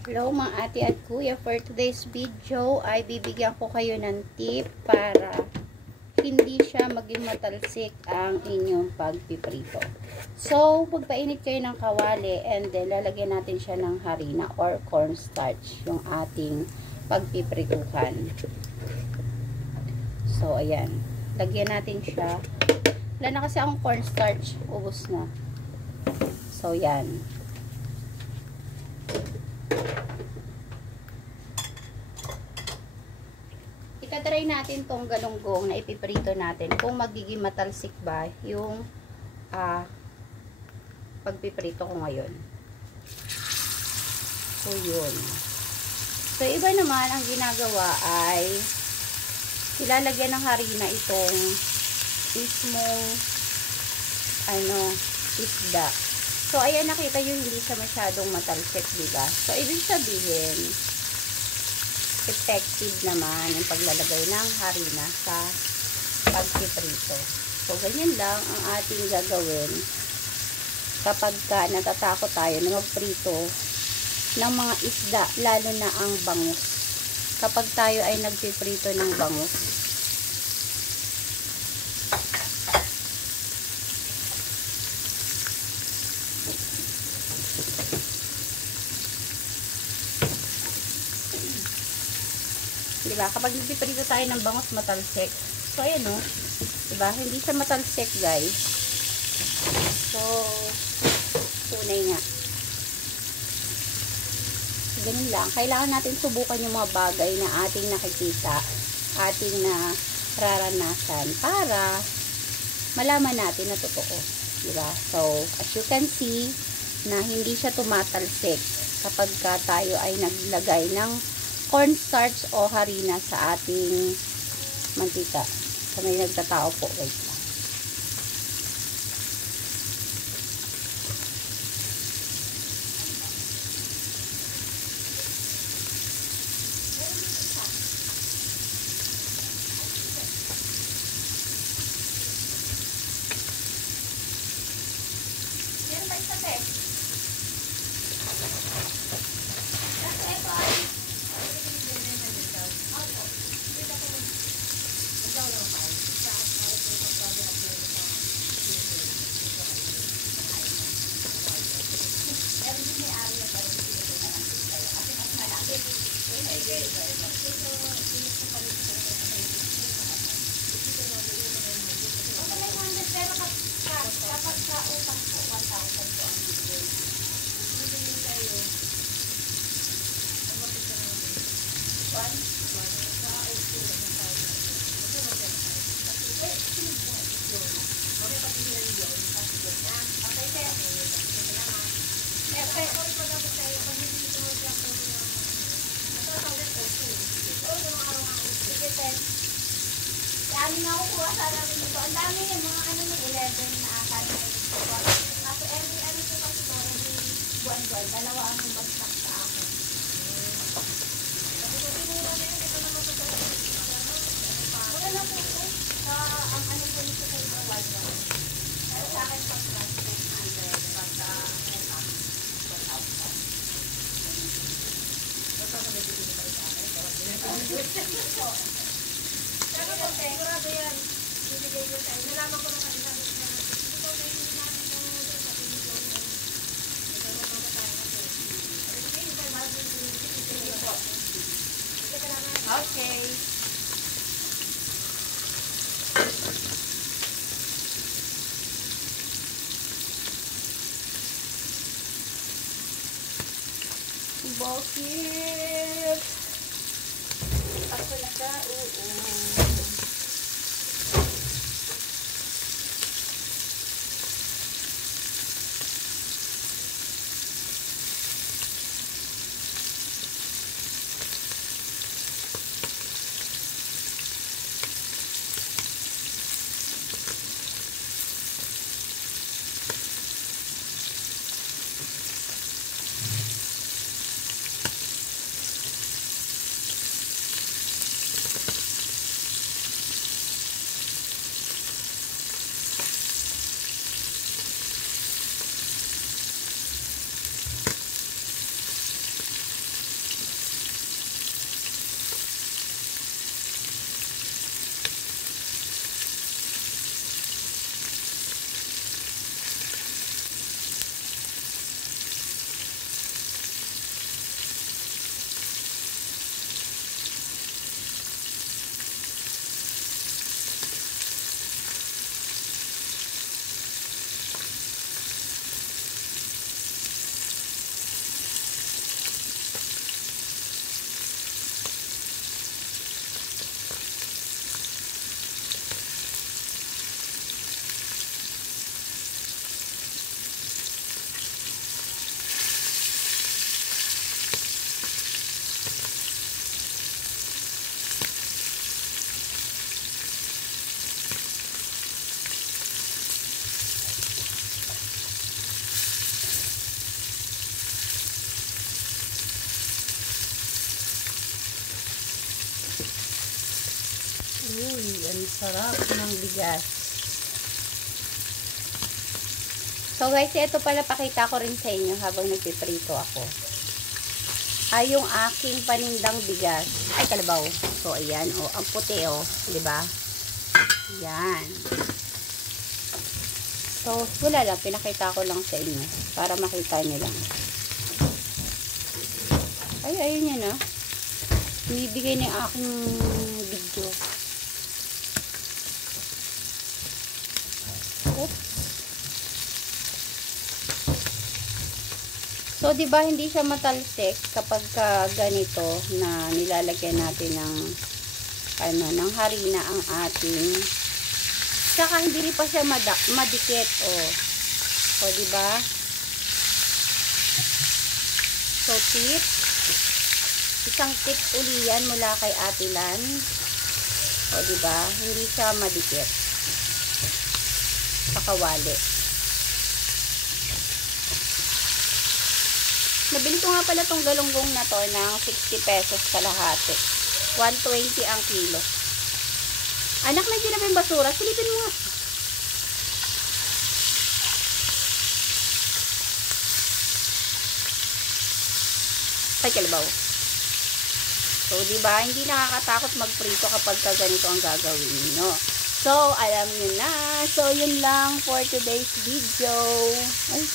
Hello mga ate at kuya, for today's video ay bibigyan ko kayo ng tip para hindi siya maging matalsik ang inyong pagpiprito. So, magpainit kayo ng kawali and then lalagyan natin siya ng harina or cornstarch yung ating pagpiprituhan. So, ayan. Lagyan natin siya. Wala na kasi akong cornstarch. Ubos na. So, yan. Itatry natin tong galunggong na ipiprito natin kung magiging matalsik ba yung pagpiprito ko ngayon. So, yun. So, iba naman ang ginagawa ay ilalagyan ng harina itong mismong isda. So, ayan, nakita nyo hindi siya masyadong matalsik, diba? So, ibig sabihin, effective naman yung paglalagay ng harina sa pagpiprito. So, ganyan lang ang ating gagawin kapag natatakot tayo na magprito ng mga isda, lalo na ang bangus. Kapag tayo ay nagpiprito ng bangus. Diba? Kapag nagpiprito tayo ng bangus, matalsik. So, ayan o. Diba? Hindi siya matalsik, guys. So, tunay nga. Ganun lang. Kailangan natin subukan yung mga bagay na ating nakikita, ating nararanasan para malaman natin na totoo. Diba? So, as you can see, na hindi siya tumatalsik kapag tayo ay naglagay ng cornstarch o harina sa ating mantika. So, may nagtatao po. Wait lang. Amin na kukuha sa namin dito. Ang dami yung mga ng 11 na ata na kaso every po kasi ito, every buwan-buwan, dalawa ang bagsak sa akin. Kasi kung pinura na yun, ito naman po wala na po ito. Ang po nito sa mga white one. Pero sa akin pag 600, pagka 1,000. Pero sigurado yan, bibigay ko tayo. Nalaman ko na kanina ito kayo hindi namin kung sa pinigyan mo. Nagkaroon pa ba tayo kasi? Sige, yung tayo bago yung po. Okay. Bakit? Ako na ka, oo. Uy, ang sarap ng bigas. So guys, ito pala pakita ko rin sa inyo habang nagpiprito ako. Ay, yung aking panindang bigas. Ay, kalabaw. So, ayan, oh, ang puti, oh. Diba? Ayan. So, wala lang. Pinakita ko lang sa inyo. Para makita nyo lang. Ay, ayun yan, ah. Binibigay na yung aking video. Oops. So, di ba hindi siya matalsik kapag ganito na nilalagyan natin ng ng harina ang ating. Saka hindi rin pa siya madikit, oh. O, di ba? So, tip. Isang tip uli yan mula kay Ate Lan. O, di ba? Hindi siya madikit. Pakawali. Nabili ko nga pala tong galunggong na to ng 60 pesos kalahati. 120 ang kilo. Anak, nandiyan na ba yung basura? Silipin mo nga. Ay, kalabaw. So, diba, hindi nakakatakot magprito kapag ganito ang gagawin niyo. So, alam niyo na. So, yun lang for today's video. Ay,